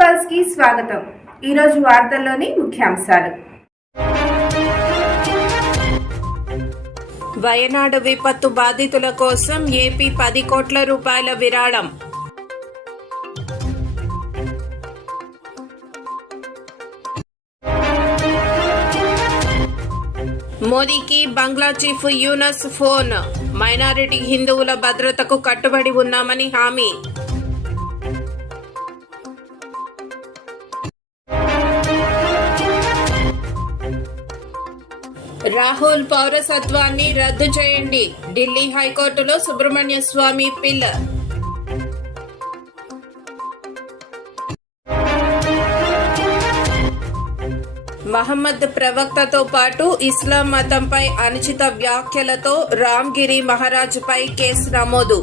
పల్స్కి స్వాగతం. ఈరోజు వార్తల్లోని ముఖ్యాంశాలు. వయనాడు విపత్తు బాధితుల కోసం ఏపీ పది కోట్ల రూపాయల విరాళం. మోదీకి Bangla chief Yunus phone. Minority హిందువుల భద్రతకు కట్టుబడి ఉన్నామని హామీ. రాహుల్ పౌరసత్వాన్ని రద్దు చేయండి. ఢిల్లీ హైకోర్టులో సుబ్రహ్మణ్య స్వామి పిల్ మహమ్మద్ ప్రవక్తతో పాటు ఇస్లాం మతంపై అనుచిత వ్యాఖ్యలతో రామ్గిరి మహారాజ్పై కేసు నమోదు.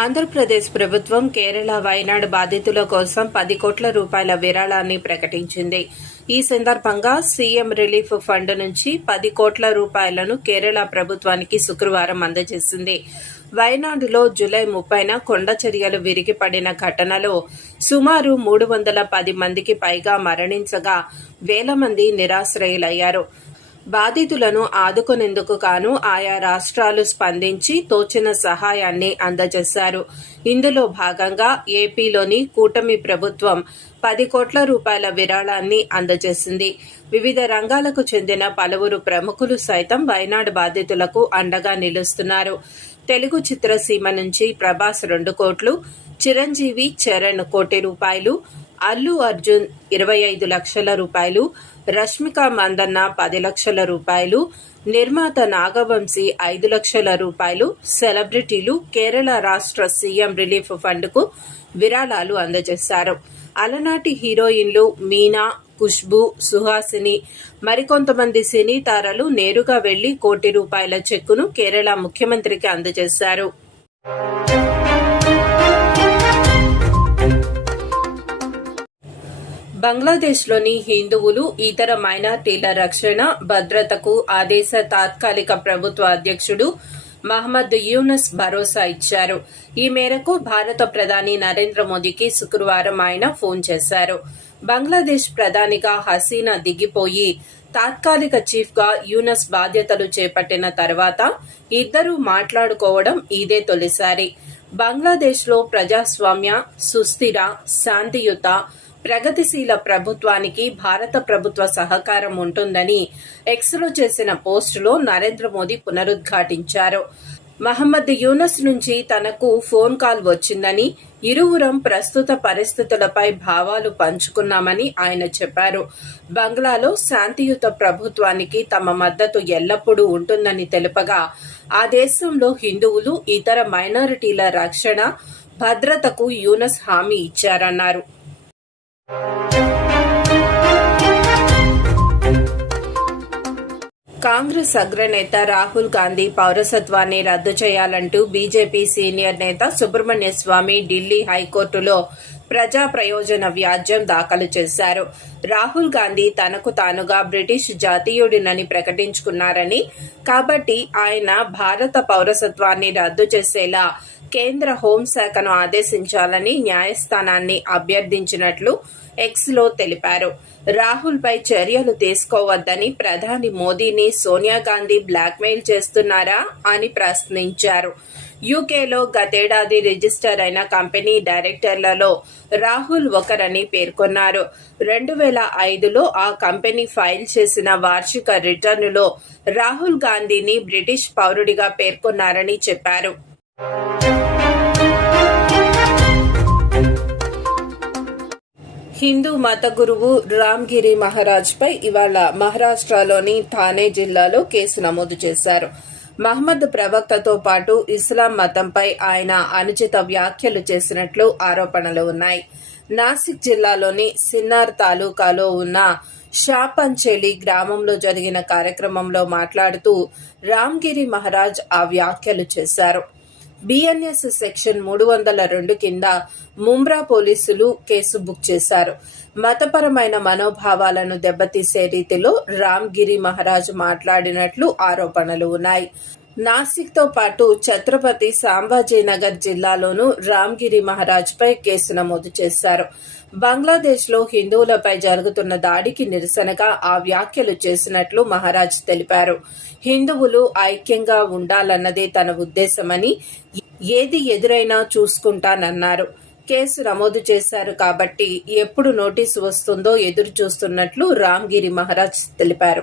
ఆంధ్రప్రదేశ్ ప్రభుత్వం కేరళ వయనాడు బాధితుల కోసం పది కోట్ల రూపాయల విరాళాన్ని ప్రకటించింది. ఈ సందర్భంగా సీఎం రిలీఫ్ ఫండ్ నుంచి పది కోట్ల రూపాయలను కేరళ ప్రభుత్వానికి శుక్రవారం అందజేసింది. వయనాడులో జూలై ముప్పైన కొండ చర్యలు విరిగిపడిన ఘటనలో సుమారు మూడు వందల పది మందికి పైగా మరణించగా వేల మంది నిరాశ్రయులయ్యారు. బాధితులను ఆదుకునేందుకు గాను ఆయా రాష్ట్రాలు స్పందించి తోచిన సహాయాన్ని అందజేశారు. ఇందులో భాగంగా ఏపీలోని కూటమి ప్రభుత్వం పది కోట్ల రూపాయల విరాళాన్ని అందజేసింది. వివిధ రంగాలకు చెందిన పలువురు ప్రముఖులు సైతం వైనాడు బాధితులకు అండగా నిలుస్తున్నారు. తెలుగు చిత్రసీమ నుంచి ప్రభాస్ రెండు కోట్లు చిరంజీవి చరణ్ కోటి రూపాయలు అల్లు అర్జున్ ఇరవై ఐదు లక్షల రూపాయలు రష్మిక మందన్న పది లక్షల రూపాయలు నిర్మాత నాగవంశీ ఐదు లక్షల రూపాయలు సెలబ్రిటీలు కేరళ రాష్ట్ర సీఎం రిలీఫ్ ఫండ్కు విరాళాలు అందజేశారు. అలనాటి హీరోయిన్లు మీనా ఖుష్బు సుహాసిని మరికొంతమంది సినీ తారలు నేరుగా వెళ్ళి కోటి రూపాయల చెక్కును కేరళ ముఖ్యమంత్రికి అందజేశారు. బంగ్లాదేశ్లోని హిందువులు ఇతర మైనార్టీల రక్షణ భద్రతకు ఆదేశ తాత్కాలిక ప్రభుత్వ అధ్యక్షుడు మహమ్మద్ యూనస్ భరోసా ఇచ్చారు. ఈ మేరకు భారత ప్రధాని నరేంద్ర మోదీకి శుక్రవారం ఆయన ఫోన్ చేశారు. బంగ్లాదేశ్ ప్రధానిగా హసీనా దిగిపోయి తాత్కాలిక చీఫ్గా యూనస్ బాధ్యతలు చేపట్టిన తర్వాత ఇద్దరూ మాట్లాడుకోవడం ఇదే తొలిసారి. బంగ్లాదేశ్లో ప్రజాస్వామ్య సుస్థిర శాంతియుత ప్రగతిశీల ప్రభుత్వానికి భారత ప్రభుత్వ సహకారం ఉంటుందని ఎక్స్లో చేసిన పోస్టులో నరేంద్ర మోదీ పునరుద్ఘాటించారు. మహమ్మద్ యూనస్ నుంచి తనకు ఫోన్ కాల్ వచ్చిందని ఇరువురం ప్రస్తుత పరిస్థితులపై భావాలు పంచుకున్నామని ఆయన చెప్పారు. బంగ్లాలో శాంతియుత ప్రభుత్వానికి తమ మద్దతు ఎల్లప్పుడూ ఉంటుందని తెలుపగా ఆ దేశంలో హిందువులు ఇతర మైనారిటీల రక్షణ భద్రతకు యూనస్ హామీ ఇచ్చారన్నారు. కాంగ్రెస్ అగ్రనేత రాహుల్ గాంధీ పౌరసత్వాన్ని రద్దు చేయాలంటూ బీజేపీ సీనియర్ నేత సుబ్రహ్మణ్య స్వామి ఢిల్లీ హైకోర్టులో ప్రజా ప్రయోజన వ్యాజ్యం దాఖలు చేశారు. రాహుల్ గాంధీ తనకు తానుగా బ్రిటిష్ జాతీయుడినని ప్రకటించుకున్నారని కాబట్టి ఆయన భారత పౌరసత్వాన్ని రద్దు చేసేలా కేంద్ర హోంశాఖను ఆదేశించాలని న్యాయస్థానాన్ని అభ్యర్థించినట్లు ఎక్స్లో తెలిపారు. రాహుల్పై చర్యలు తీసుకోవద్దని ప్రధాని మోదీని సోనియా గాంధీ బ్లాక్మెయిల్ చేస్తున్నారా అని ప్రశ్నించారు. యూకేలో గతేడాది రిజిస్టర్ అయిన కంపెనీ డైరెక్టర్లలో రాహుల్ ఒకరని పేర్కొన్నారు. రెండు వేల ఐదులో ఆ కంపెనీ ఫైల్ చేసిన వార్షిక రిటర్నులో రాహుల్ గాంధీని బ్రిటిష్ పౌరుడిగా పేర్కొన్నారని చెప్పారు. హిందూ మత గురువు రామ్గిరి మహారాజ్ పై ఇవాళ మహారాష్ట్రలోని థానే జిల్లాలో కేసు నమోదు చేశారు. మహమ్మద్ ప్రవక్తతో పాటు ఇస్లాం మతంపై ఆయన అనుచిత వ్యాఖ్యలు చేసినట్లు ఆరోపణలు ఉన్నాయి. నాసిక్ జిల్లాలోని సిన్నార్ తాలూకాలో ఉన్న షాపంచేలి గ్రామంలో జరిగిన కార్యక్రమంలో మాట్లాడుతూ రామ్గిరి మహారాజ్ ఆ వ్యాఖ్యలు చేశారు. బిఎన్ఎస్ సెక్షన్ మూడు వందల రెండు కింద ముంబ్రా పోలీసులు కేసు బుక్ చేశారు. మతపరమైన మనోభావాలను దెబ్బతీసే రీతిలో రామ్గిరి మహారాజ్ మాట్లాడినట్లు ఆరోపణలు ఉన్నాయి. నాసిక్తో పాటు ఛత్రపతి సాంబాజీనగర్ జిల్లాలోనూ రామ్గిరి మహారాజ్పై కేసు నమోదు చేశారు. బంగ్లాదేశ్లో హిందువులపై జరుగుతున్న దాడికి నిరసనగా ఆ వ్యాఖ్యలు చేసినట్లు మహారాజ్ తెలిపారు. హిందువులు ఐక్యంగా ఉండాలన్నదే తన ఉద్దేశమని ఏది ఎదురైనా చూసుకుంటానన్నారు. కేసు నమోదు చేశారు కాబట్టి ఎప్పుడు నోటీసు వస్తుందో ఎదురు చూస్తున్నట్లు రామ్గిరి మహారాజ్ తెలిపారు.